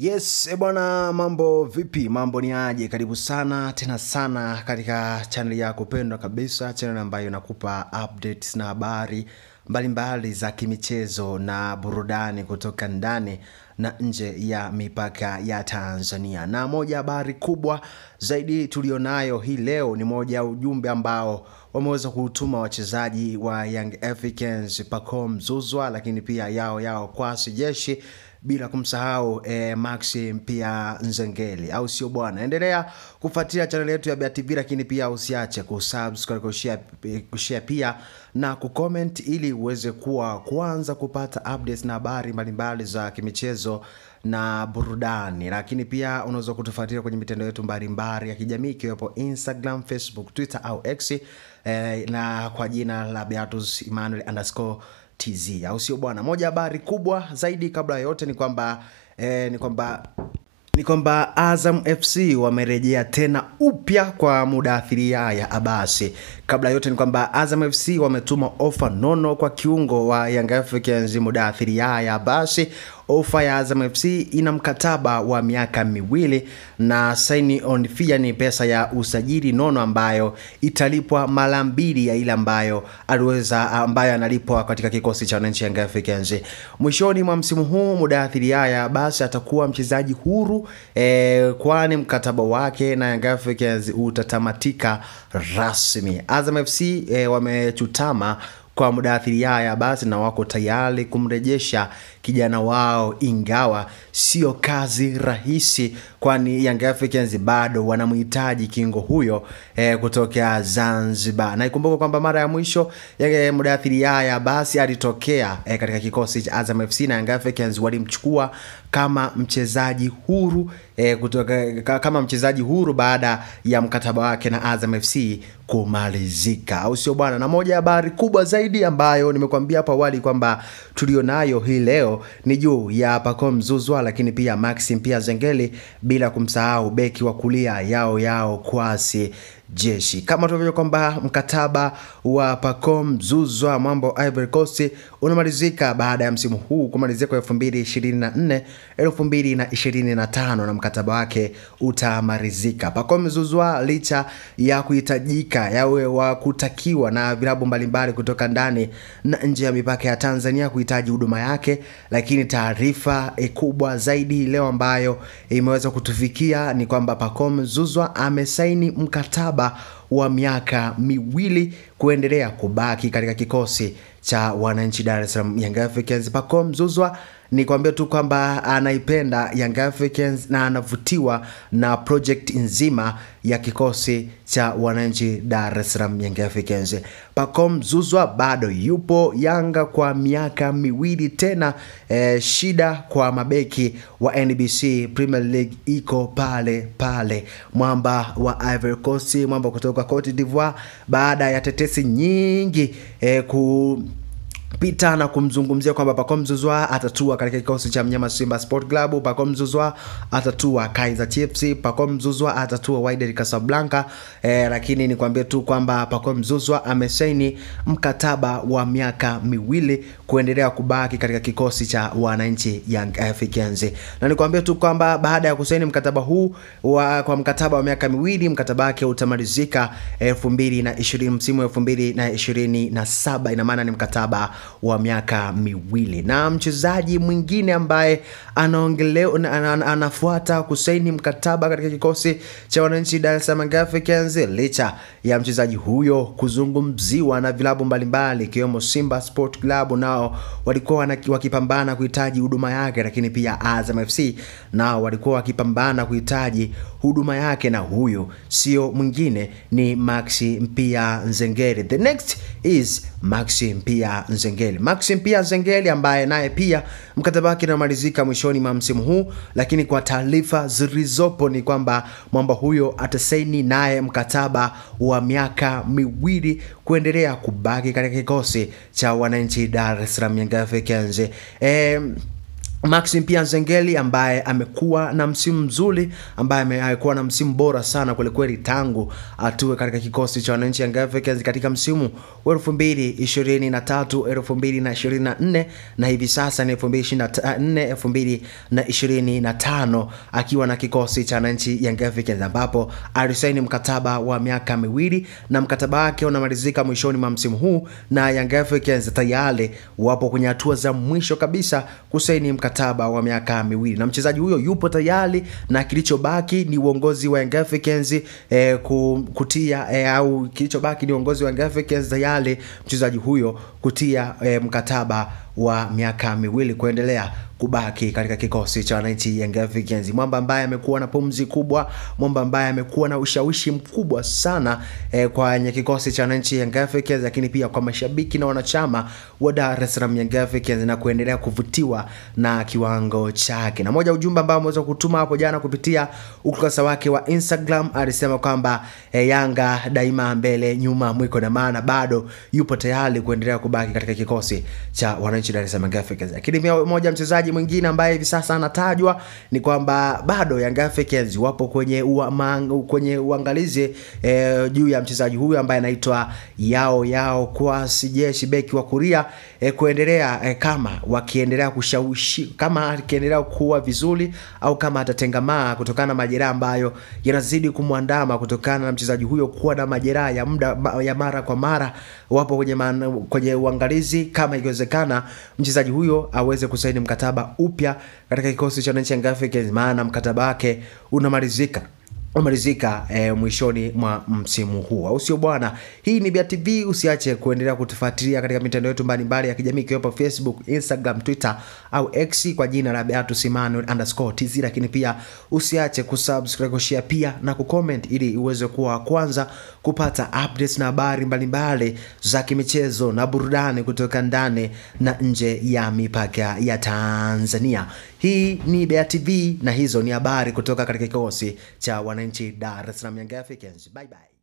Yes, bwana, mambo vipi? Mambo ni aje? Karibu sana tena sana katika channel yako pendwa kabisa, channel ambayo inakupa updates na habari mbalimbali za kimichezo na burudani kutoka ndani na nje ya mipaka ya Tanzania. Na moja habari kubwa zaidi tulionayo hii leo ni moja ya ujumbe ambao wameweza kutuma wachezaji wa Young Africans Pacome Zouzoua, lakini pia yao Kwasi Jeshi, bila kumsahau Maxim pia Nzengeli, au sio bwana? Endelea kufuatilia channel yetu ya BTV, lakini pia usiache kusubscribe, kushare pia na kucomment ili uweze kuwa kwanza kupata updates na habari mbalimbali za kimichezo na burudani. Lakini pia unaweza kutufuatilia kwenye mitandao yetu mbalimbali ya kijamii ikiwepo Instagram, Facebook, Twitter au X na kwa jina la Beatus Emmanuel_TZ, au sio bwana? Moja habari kubwa zaidi kabla ya yote ni kwamba Azam FC wamerejea tena upya kwa Mudathiri Yahya Abbas. Kabla yote ni kwamba Azam FC wametuma ofa nono kwa kiungo wa Young Africans Mudathiri Yahya Abbas. Ofa ya Azam FC ina mkataba wa miaka miwili na sign on fee, ni pesa ya usajili nono ambayo italipwa mara mbili ya ile ambayo analipwa katika kikosi cha wananchi Young Africans. Mwishoni mwa msimu huu Mudathiri Yahya Abbas atakuwa mchezaji huru kwani mkataba wake na Young Africans utatamatika rasmi. Azam FC wamechutama kwa Mudathiri Yahya Abbas na wako tayari kumrejesha kijana wao, ingawa sio kazi rahisi kwani Young Africans bado wanamhitaji kingo huyo kutoka Zanzibar. Na ikumbuka kwamba mara ya mwisho Mudathiri Yahya Abbas alitokea katika kikosi cha Azam FC na Young Africans walimchukua kama mchezaji huru kama mchezaji huru baada ya mkataba wake na Azam FC kumalizika, au sio bwana? Na moja habari kubwa zaidi ambayo nimekuambia hapo awali kwamba tulionayo hii leo ni juu ya Pacome Zouzoua, lakini pia Maxim pia Nzengeli, bila kumsahau beki wa kulia yao Kwasi Jeshi. Kama tunavyojua kwamba mkataba wa Pacome Zouzoua mambo Ivory Coast unamalizika baada ya msimu huu kumalizika kwa 2024-2025 na mkataba wake utamalizika. Pacome Zouzoua licha ya kuhitajika yawe wa kutakiwa na vilabu mbalimbali kutoka ndani na nje ya mipaka ya Tanzania kuhitaji huduma yake, lakini taarifa kubwa zaidi leo ambayo imeweza kutufikia ni kwamba Pacome Zouzoua amesaini mkataba wa miaka miwili kuendelea kubaki katika kikosi cha wananchi Dar es Salaam Young Africans. Pacome Zouzoua ni kwambia tu kwamba anaipenda Young Africans na anavutiwa na project nzima ya kikosi cha wananchi Dar es Salaam Young Africans. Pacome Zouzoua bado yupo Yanga kwa miaka miwili tena. Shida kwa mabeki wa NBC Premier League iko pale pale. Mwamba wa Ivory Coast, mwamba kutoka Cote d'Ivoire, baada ya tetesi nyingi pita na kumzungumzia kwamba Pacome Zouzoua atatua katika kikosi cha mnyama Simba Sport Club, Pacome Zouzoua atatua Kaizer Chiefs, Pacome Zouzoua atatua Wydad Casablanca, lakini nikwambie tu kwamba Pacome Zouzoua amesaini mkataba wa miaka miwili kuendelea kubaki katika kikosi cha wananchi Young Africans. Na nikwambie tu kwamba baada ya kusaini mkataba huu kwa mkataba wa miaka miwili, mkataba wake utamalizika 2020 msimu 2027, ina maana ni mkataba wa miaka miwili. Na mchezaji mwingine ambaye anafuata kusaini mkataba katika kikosi cha wananchi Dar es Salaam Young Africans, licha ya mchezaji huyo kuzungumziwa na vilabu mbalimbali ikiwemo Simba Sport Club, nao walikuwa wakipambana kuhitaji huduma yake, lakini pia Azam FC nao walikuwa wakipambana kuhitaji huduma yake, na huyo sio mwingine ni Maxim pia Nzengeli. The next is Maxim pia Nzengeli. Maxim pia Nzengeli ambaye naye pia mkataba wake unamalizika mwishoni mwa msimu huu, lakini kwa taarifa zilizopo ni kwamba mwamba huyo atasaini naye mkataba wa miaka miwili kuendelea kubaki katika kikosi cha wananchi Dar es Salaam Young Africans. Maxim pia Nzengeli ambaye amekuwa na msimu mzuri, ambaye amekuwa na msimu bora sana kweli kweli tangu atue katika kikosi cha wananchi Young Africans katika msimu wa 2023 2024 na hivi sasa ni 2024 2025 akiwa na kikosi cha wananchi Young Africans, ambapo alisaini mkataba wa miaka miwili na mkataba wake unamalizika mwishoni mwa msimu huu, na Young Africans tayari wapo kwenye hatua za mwisho kabisa kusaini mkataba wa miaka miwili na mchezaji huyo yupo tayari, na kilichobaki ni uongozi wa Young Africans kutia au kilichobaki ni uongozi wa Young Africans tayari mchezaji huyo kutia mkataba wa miaka miwili kuendelea kubaki katika kikosi cha wananchi Young Africans. Mwamba ambaye amekuwa na pumzi kubwa, mwamba ambaye amekuwa na ushawishi mkubwa sana kwenye kikosi cha wananchi Young Africans, lakini pia kwa mashabiki na wanachama wa Dar es Salaam Young Africans na kuendelea kuvutiwa na kiwango chake. Na moja ujumbe ambao ameweza kutuma hapo jana kupitia ukurasa wake wa Instagram, alisema kwamba Yanga daima mbele nyuma mwiko, na maana bado yupo tayari kuendelea kubaki katika kikosi cha wananchi Dar es Salaam Young Africans. Lakini moja mchezaji mwingine ambaye hivi sasa anatajwa ni kwamba bado Young Africans wapo kwenye uangalizi juu ya mchezaji huyu ambaye anaitwa Yao Kwasi Jeshi, beki wa kulia, kuendelea kama wakiendelea kushawishi, kama akiendelea kuwa vizuri au kama atatengamaa kutokana na majeraha ambayo yanazidi kumwandama kutokana na mchezaji huyo kuwa na majeraha ya mara kwa mara. Wapo kwenye uangalizi kama ikiwezekana mchezaji huyo aweze kusaini mkataba upya katika kikosi cha Young Africans, maana mkataba wake unamalizika mwishoni mwa msimu huu, au sio bwana? Hii ni BeatV, usiache kuendelea kutufuatilia katika mitandao yetu mbalimbali ya kijamii ikiwepo Facebook, Instagram, Twitter au X kwa jina la @Emmanuel_TZ, lakini pia usiache kusubscribe, kushare pia na kucomment ili uweze kuwa kwanza kupata updates na habari mbalimbali za kimichezo na burudani kutoka ndani na nje ya mipaka ya Tanzania. Hii ni BeatV na hizo ni habari kutoka katika kikosi cha wananchi Dar es Salaam Young Africans. Bye bye.